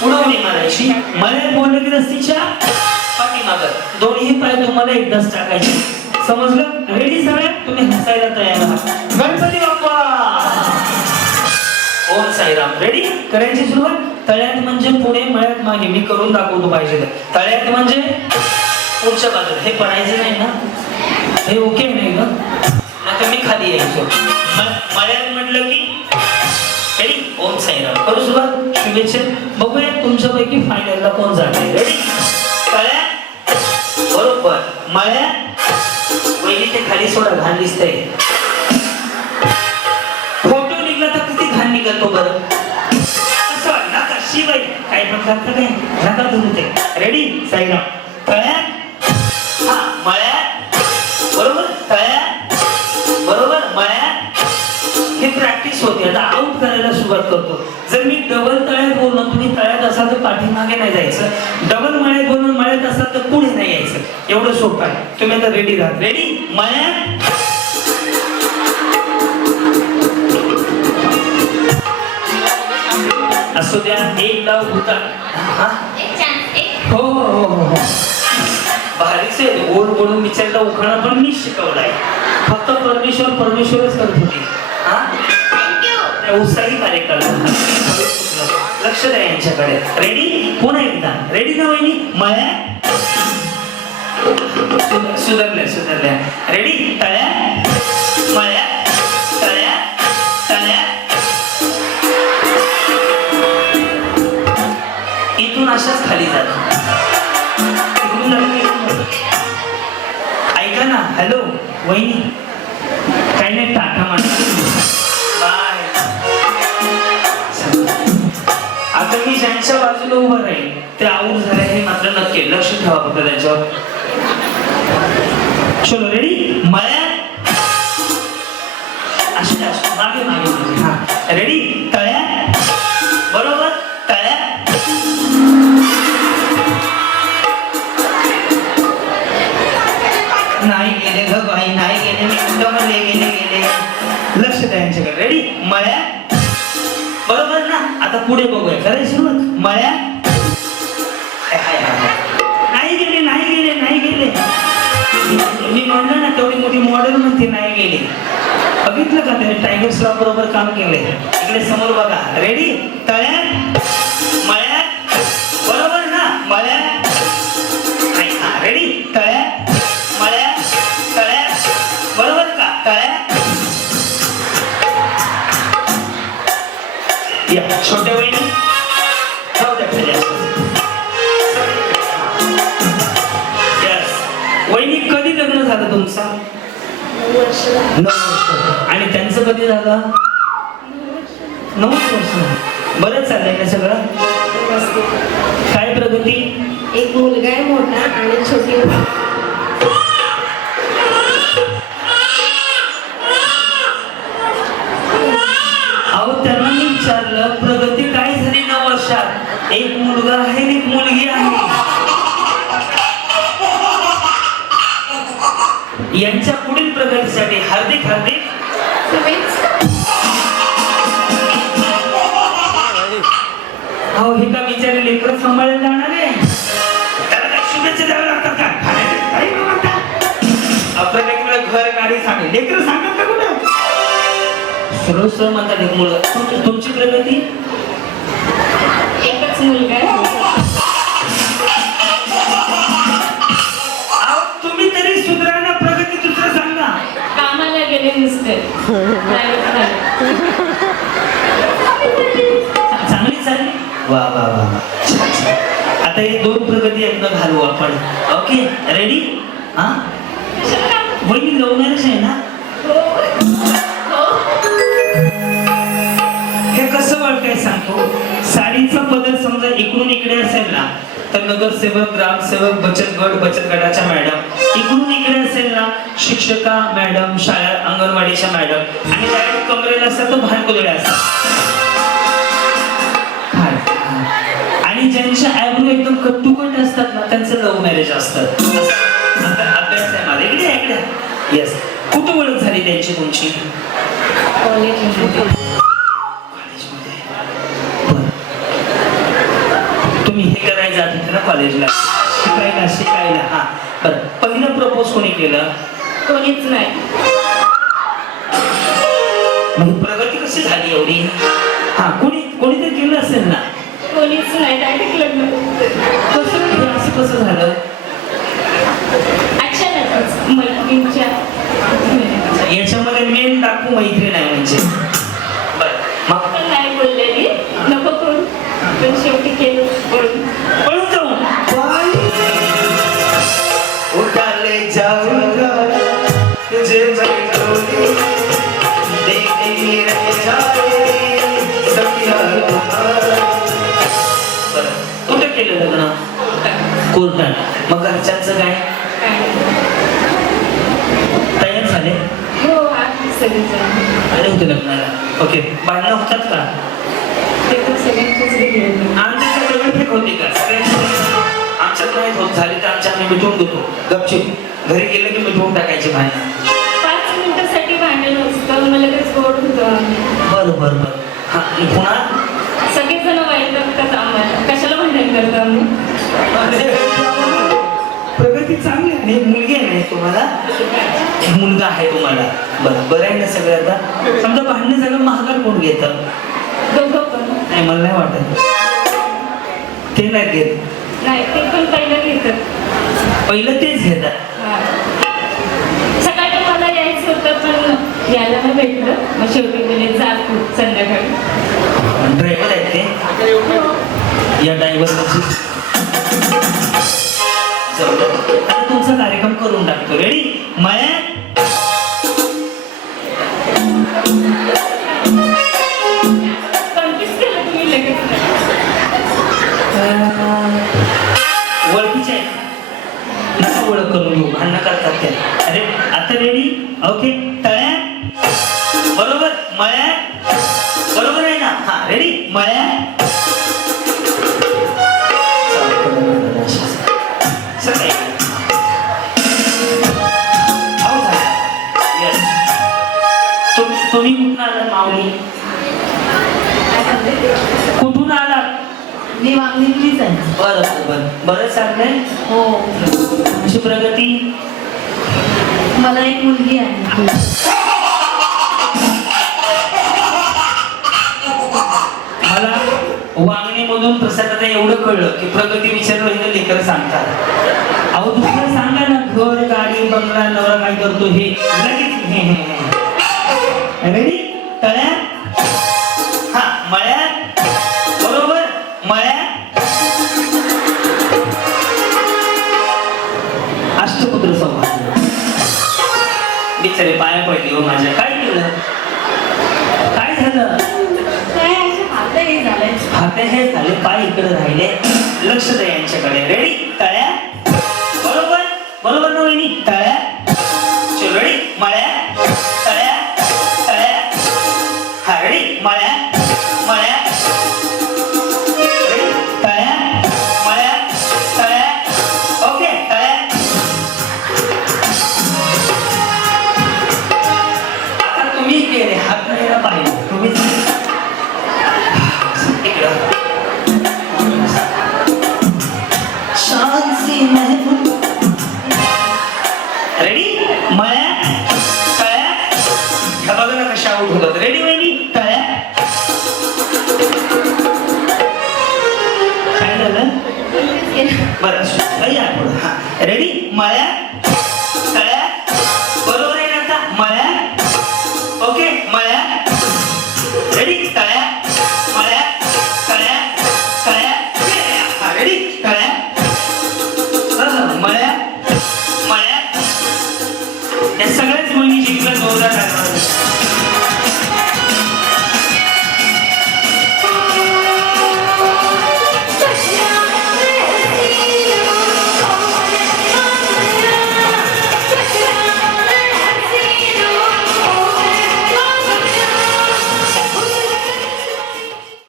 पुढे उडी मारायची, मळ्यात बोललं की रस्तीच्या पाठीमागं. दोन्ही पाय तुम्हाला एकदाच टाकायचे. समजलं? रेडी सगळ्या? तुम्ही हसायला तयार आहात. गणपती बाप्पा. ओम साईराम. रेडी? करायची सुरुवात. तळ्यात म्हणजे पुढे, मळ्यात मागे. मी करून दाखवतो पाहिजे. तळ्यात म्हणजे पुढच्या बाजूला. हे पडायचं नाही ना? हे ओके नाही ना? आता मी खाली यायचो. मळ्यात म्हटलं की रेडी? ओम साईराम. करू सुरुवात. शुभेच्छा. बघूया तुमच्यापैकी फायनलला कोण जाते. रेडी? तळ्यात बरोबर, मळ्यात वहिनी ते खाली सोडा, घाण दिसतंय. फोटो निघला तर किती घाण निघतो बरं. असं नका शिवाय काय पण करता काय नका तुम्ही ते. रेडी? साईराम. तळ्यात, हा मळ्यात बरोबर, तळ्यात बरोबर, मळ्यात. हे प्रॅक्टिस होते. आता आउट करायला सुरुवात करतो. जर मी डबल तळ्यात बोललो, तुम्ही तळ्यात असाल तर पाठीमागे नाही जायचं. डबल मळ्यात बोलून मळ्यात असाल तर पुढे नाही यायचं. एवढं सोपं आहे. तुम्ही आता रेडी राहा. रेडी? मळ्यात, असू द्या. एक डाव होता. हो हो हो हो. भारीच आहे. गोड बोलून विचारला उखाणा पण मी शिकवलाय. फक्त परमेश्वरच करत होती. उत्साही कार्यक्रम. लक्ष द्या यांच्याकडे. रेडी? पुन्हा एकदा. रेडी ना वहिनी? मळ्यात, सुधारल्या. रेडी? तळ्यात, मळ्यात, तळ्यात, तळ्यात. इथून अशाच खाली जातो. ऐका ना. हॅलो वहिनी, काही नाही, टाटा म्हणा. बाय. आता मी ज्यांच्या बाजूला उभं राहील ते आऊट झाले हे मात्र नक्की लक्ष ठेवा फक्त त्याच्यावर. चलो रेडी? मळ्यात, अशी मागे मागे. हा रेडी? तळ्यात बरोबर, तळ्यात. नाही गेले ग बाई, नाही गेले. मी कुठं म्हणले गेले. लक्ष द्या यांच्याकडे. रेडी? मळ्यात बरोबर ना? आता पुढे बघूया. करायची सुरुवात. मळ्यात, नाही गेले. मी म्हणलं ना तेवढी मोठी मॉडेल म्हणते नाही गेले. बघितलं का ते टायगर श्रॉफ बरोबर काम केलंय. इकडे समोर बघा. रेडी? तळ्यात, मळ्यात बरोबर ना? मळ्यात. रेडी? तळ्यात, मळ्यात, तळ्यात बरोबर का? तळ्यात. या छोट्या वहिनी जाऊ द्या. वहिनी कधी लग्न झालं तुमचं? 9 वर्ष. आणि त्यांचं कधी झालं? 9 वर्ष. बरंच चाललंय ना सगळं? काय प्रगती? एक मुलगा आहे मोठा आणि छोटी. अहो त्यांना मी विचारलं प्रगती काय झाली 9 वर्षात? एक मुलगा आहे आणि एक मुलगी आहे. यांच्या पुढील प्रगतीसाठी हार्दिक अहो हे का बिचारे लेकरं सांभाळायला जाणार आहे? त्याला काय शुभेच्छा द्याव्या लागतात का? आपलं लेकरं घर गाडी सांगेल. लेकरं सांगतात का कुठं? सर्व म्हणतात एक मुलं. तुमची प्रगती? एकच मुलगा आहे. तुम्ही तरी सुधारणा प्रगती दुसरं सांगा. कामाला गेले नुसते. चांगली चालली. वा. आता हे 2 प्रगती एकदा घालू आपण. Okay ready? हा वहिनी लव्ह मॅरेज आहे ना? हे कसं वाटतंय सांगतो. साडीचा पदर समजा इकडून इकडे असेल ना तर नगरसेवक, ग्रामसेवक, बचत गटाच्या मॅडम. इकडून इकडे असेल ना शिक्षका मॅडम, शाळा अंगणवाडीच्या मॅडम. आणि डायरेक्ट कमरेला असतात तर भानकुदळ्या असतात. आणि ज्यांच्या ॲब्रो एकदम कट्टुकट असतात ना त्यांचं लव्ह मॅरेज असतं. अभ्यास आहे माझा. इकडे येस. कुठं ओळख झाली त्यांची तुमची? कॉलेजमध्ये. तुम्ही हे करायला जात होते ना कॉलेजला, शिकायला. हा बरं, पहिलं प्रपोज कोणी केलं? कोणीच नाही. मग प्रगती कशी झाली एवढी? हा कोणीतरी केलं असेल ना. कोणीच नाही, डायरेक्ट लग्न. कसं हे असं कसं झालं? अचानकच मैत्रिणीच्या. याच्यामध्ये मेन टाकू मैत्री नाही म्हणजे. बरं मग पण नाही बोललेली, नको करू, पण शेवटी केलं बोलून. पळून जाऊ. उठाले जाऊंगा तुझे बैठोली देखी रह जाए सखिया तुम्हारा. बरं कुठे केलं लग्न? कोर्टात. मग घरच्यांचं काय? तयार झाले? हो, आज सगळेजण. आले होते लग्नाला. ओके, भांडणं होतात का? ते तर सगळ्यांचीच वेगळी होती. आमच्या दगडफेक होती का? आमच्यात नाही होत, झाली तर आमच्या आम्ही मिटवून देतो गपचिप. घरी गेलं की मिटवून टाकायचे भांडणं. 5 मिनिटासाठी भांडण असतं, मला लगेच गोड होतो आम्ही. बरं. हा आणि पुन्हा सगळेजण वाईट बघतात आम्हाला, कशाला भांडण करतो आम्ही. प्रगती चांगली आहे. एक मुलगी आहे ना तुम्हाला? एक मुलगा आहे तुम्हाला. बरं आहे ना सगळं? आता समजा भांडणं झालं, महागार कोण घेतं? दोघं पण नाही, मला नाही वाटत ते नाही घेत. नाही, ते पण पहिलं घेतात. पहिलं तेच घेतात. हा. सकाळी मला यायचं होतं, पण यायला नाही भेटलं. मग शेवटी गेले जात संध्याकाळी. ड्रायव्हर आहेत ते? या ड्रायव्हरची आता तुमचा कार्यक्रम करून टाकतो. रेडी? माया कन्फ्युज केलं तुम्ही लगेच. ओळखीचे नका ओळख करून घेऊ, भांडणं करतात त्या. अरे आता रेडी? ओके. तळ्या बरोबर, मळ्या बरोबर आहे ना? हा रेडी? मळ्या तुम्ही कुठून आलात माऊली? कुठून आलात? मी वांगणीतलीच आहे. बरं चाललंय. हो, अशी प्रगती. मला एक मुलगी आहे. मला वांगणीमधून प्रसादाला एवढं कळलं की प्रगती विचारलं लेकर सांगतात. अहो दुसरं सांगा ना, घर गाडी बंगला नवरा काय करतो हे लगेच हे. रेडी? तळ्या हा मळ्या बरोबर, मळ्या अष्टपुत्र सौभाग्य. बिचारे पाया पडली हो माझ्या. काय केलं? काय झालं? हाते हे झाले, पाय इकडे राहिले. लक्ष द्या यांच्याकडे. रेडी? तळ्या बरोबर ना वहिनी? तळ्या चल. रेडी? मळ्या तळ्या हा. रेडी? मळ्या रेडी? तळ्या ओके. तळ्या आता तुम्ही केले, हात नाही ना पाय तुम्ही. रेडी? मळ्या तळ्या. ह्या बघा ना कशा आउट होतात. रेडी वहिनी? तळ्या. काय झालं? बरं या पुढं. हा रेडी? मळ्या तळ्या बरोबर आहे ना? आता मळ्या ओके. मळ्या रेडी? तळ्या